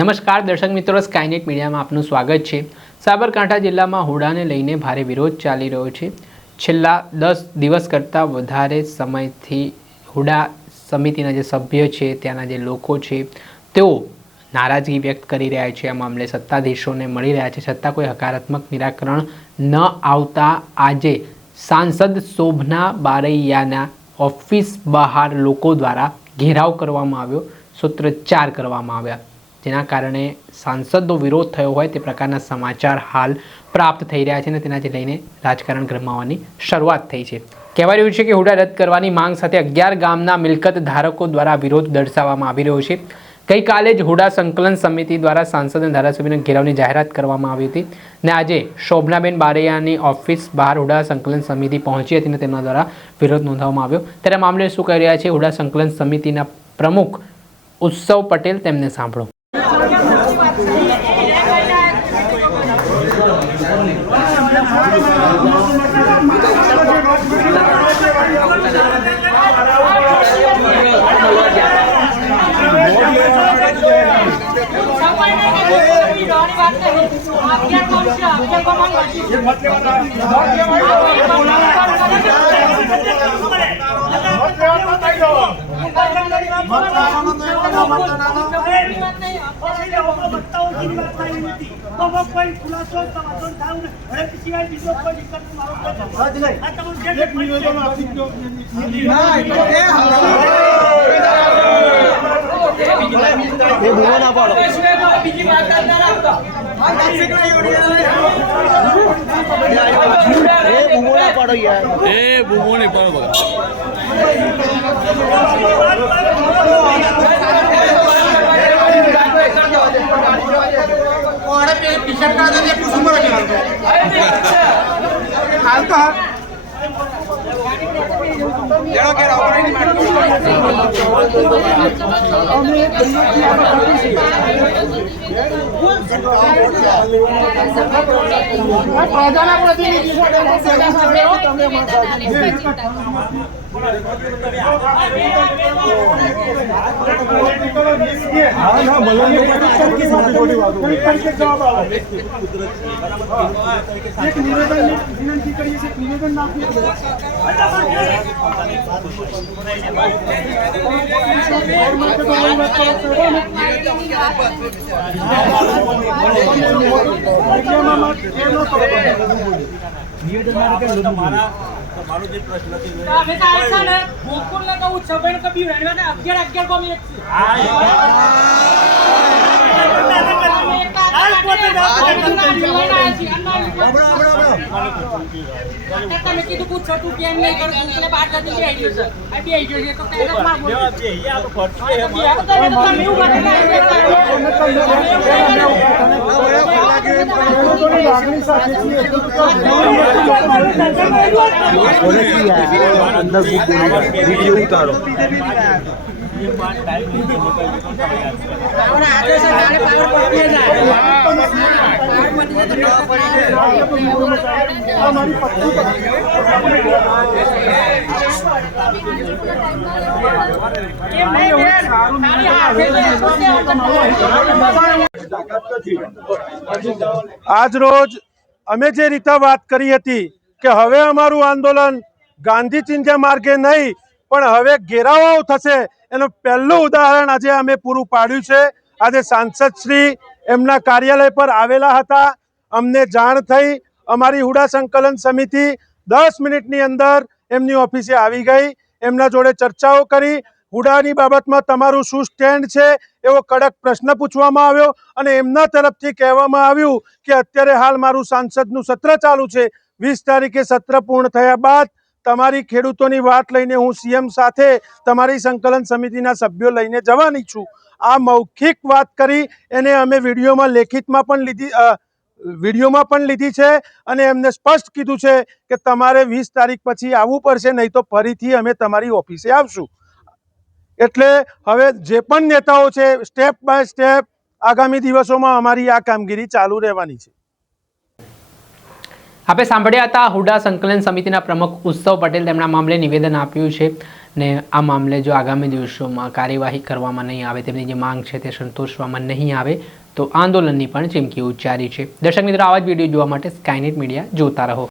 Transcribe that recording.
નમસ્કાર દર્શક મિત્રો, સ્કાયનેટ મીડિયામાં આપનું સ્વાગત છે। સાબરકાંઠા જિલ્લામાં હુડાને લઈને ભારે વિરોધ ચાલી રહ્યો છે। છેલ્લા 10 દિવસ કરતાં વધારે સમયથી હુડા સમિતિના જે સભ્ય છે, ત્યાંના જે લોકો છે, તેઓ નારાજગી વ્યક્ત કરી રહ્યા છે। આ મામલે સત્તાધીશોને મળી રહ્યા છે, છતાં કોઈ હકારાત્મક નિરાકરણ ન આવતા આજે સાંસદ શોભના બારૈયાના ઓફિસ બહાર લોકો દ્વારા ઘેરાવ કરવામાં આવ્યો, સૂત્રોચ્ચાર કરવામાં આવ્યા, જેના કારણે સાંસદનો વિરોધ થયો હોય તે પ્રકારના સમાચાર હાલ પ્રાપ્ત થઈ રહ્યા છે અને તેનાથી લઈને રાજકારણ ગરમાવાની શરૂઆત થઈ છે। કહેવાય રહ્યું છે કે હુડા રદ કરવાની માંગ સાથે 11 ગામના મિલકત ધારકો દ્વારા વિરોધ દર્શાવવામાં આવી રહ્યો છે। ગઈકાલે જ હુડા સંકલન સમિતિ દ્વારા સાંસદ અને ધારાસભ્યના ઘેરાવની જાહેરાત કરવામાં આવી હતી અને આજે શોભનાબેન બારૈયાની ઓફિસ બહાર હુડા સંકલન સમિતિ પહોંચી હતી અને તેમના દ્વારા વિરોધ નોંધવામાં આવ્યો। ત્યારે મામલે શું કહી રહ્યા છે હુડા સંકલન સમિતિના પ્રમુખ ઉત્સવ પટેલ, તેમને સાંભળો। आज रोज अमे जे रीते बात करी हती कि हवे अमारू आंदोलन गांधी चिंध्या मार्गे नहीं पण हवे घेराव थशे एनु पहेलुं उदाहरण आज अमे पूरुं पाड्युं छे। आज सांसद श्री एमना कार्यालय पर आवेला हता, अमने जाण थई, अमारी हुडा संकलन समिति 10 मिनिटनी अंदर एमनी ऑफिसे आवी गई, एमना जोड़े चर्चाओ करी, हुडानी बाबतमां तमारुं शुं स्टेन्ड छे एवो कड़क प्रश्न पूछवामां आव्यो अने एमना तरफथी कहेवामां आव्युं कि अत्यारे हाल मारुं सांसदनुं सत्र चालू छे, 20 तारीखे सत्र पूर्ण थया बाद तमारी खेडूतोनी वात लईने हूँ सीएम साथे तमारी संकलन समितिना सभ्यो लईने जवानी छुं। आ मौखिक बात करी एने अमे विडियोमां लेखितमां पण लीधी विडियोमां पण लीधी छे अने एमने स्पष्ट कीधुं छे कि तमारे 20 तारीख पछी आववुं पड़शे, नहीं तो फरीथी अमे तमारी ऑफिसे आवशुं। एटले हवे जे पण नेताओ छे स्टेप बाय स्टेप आगामी दिवसोमां अमारी आ कामगीरी चालू रहेवानी छे। आपणे सांभळ्या हता हुडा संकलन समितिना प्रमुख उत्सव पटेल, તેમણે આ મામલે નિવેદન આપ્યું છે। ને આ મામલે જો આગામી દિવસોમાં કાર્યવાહી કરવામાં નહીં આવે, તેમની જે માંગ છે તે સંતોષવામાં નહીં આવે તો આંદોલનની પણ ચીમકી ઉચ્ચારી છે. દર્શક મિત્રો, આવા જ વિડીયો જોવા માટે સ્કાયનેટ મીડિયા જોતા રહો.